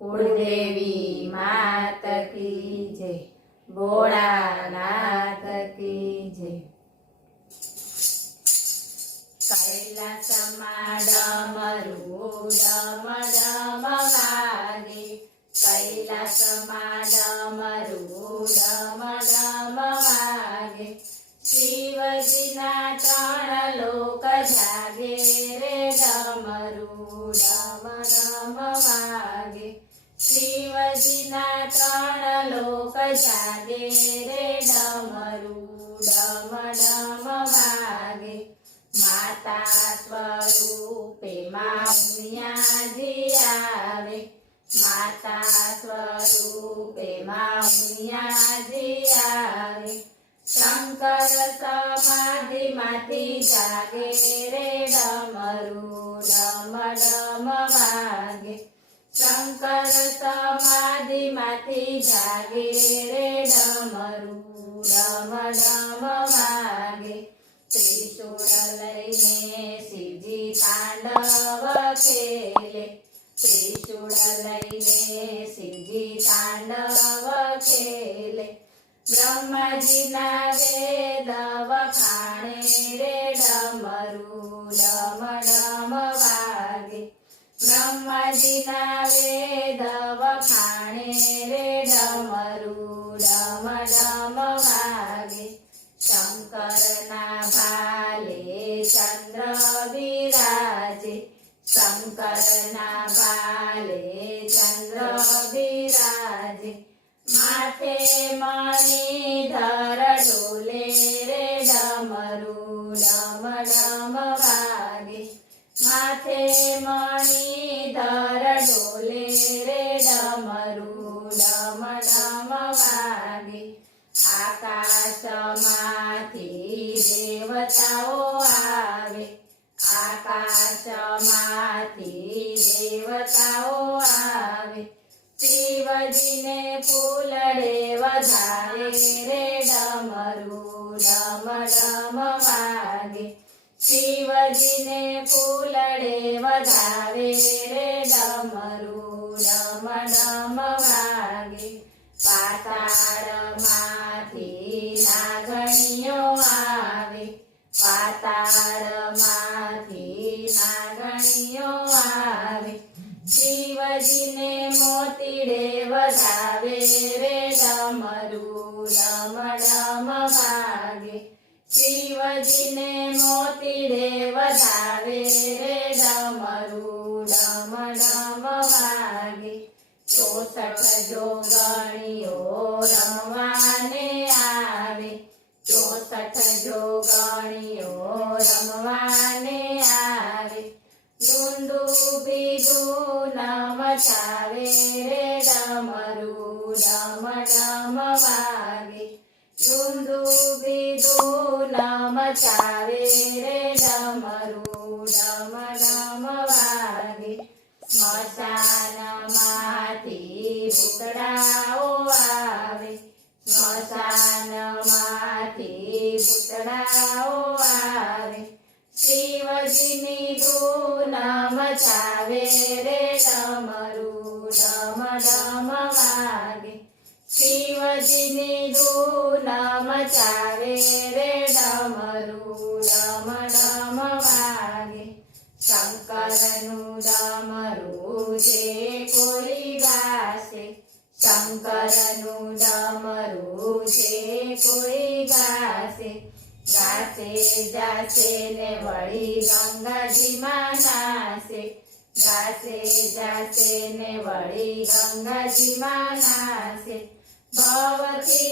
कुलदेवी मात की जय, भोळानाथ की जय। कैलासमा डमरू डम डम वागे, कैलासमा डमरू डम डम वागे, शिवजीना त्रण लोक जागे रे डमरू डम डम वागे, शिवजीना त्रण लोक जागे रे डमरू डम डम वागे। माता स्वरूपे मुनियाजी आवे, माता स्वरूपे मुनियाजी आवे, शंकर समाधि माथी जागे रे डमरू डम डम वागे, शंकर समाधि माथी जागे रे डमरू डम डम वागे। त्रिशूल लईने शिवजी तांडव खेले, त्रिशूल लईने शिवजी तांडव खेले, ब्रह्माजीना वेद वखाणे रे डमरू डम डम वागे, ब्रह्माजीना वेद वखाणे रे डमरू डम डम वागे। शंकरना भाले चंद्र विराजे, शंकरना भाले चंद्र विराजे, माथे मणिधर डोले रे डमरू डम डम वागे, माथे मणिधर डोले रे डमरू डम डम वागे। आकाशमाथी देवताओ आवे, आकाशमाथी देवताओ आवे, शिवजीने फूलड़े वधारे रे डमरू डम डम वागे, शिवजीने फूलड़े वधारे रे डमरू डम डम वागे। पाताळमाथी नागणियो आवे, पाताळमाथी नागणियो आवे, शिवजीने मोतीडे वधावे रे डमरू डम डम वागे, शिवजीने मोतीडे वधावे रे डमरू डम डम वागे। 64 जोगणियो रमवाने आवे, 64 जोगणियो रमवाने आवे, दुंदुबी धून मचावे रे डमरू डम डम वागे, दुंदुबी धून मचावे रे डमरू डम डम वागे। स्मशान माथी भूतड़ाओ आवे, स्मशान माथी भूतड़ाओ आवे, शिवजीनी धून मचावे रे डमरू डम डम वागे, शिवजीनी धून मचावे रे डमरू डम डम वागे। शंकरनु डमरू जे कोई गासे, शंकरनु डमरू जे कोई गासे, गासे जासे ने वળી ગંગાજીમાં નાસે, ગાસે જાસે ને વળી ગંગાજીમાં નાસે, ભવથી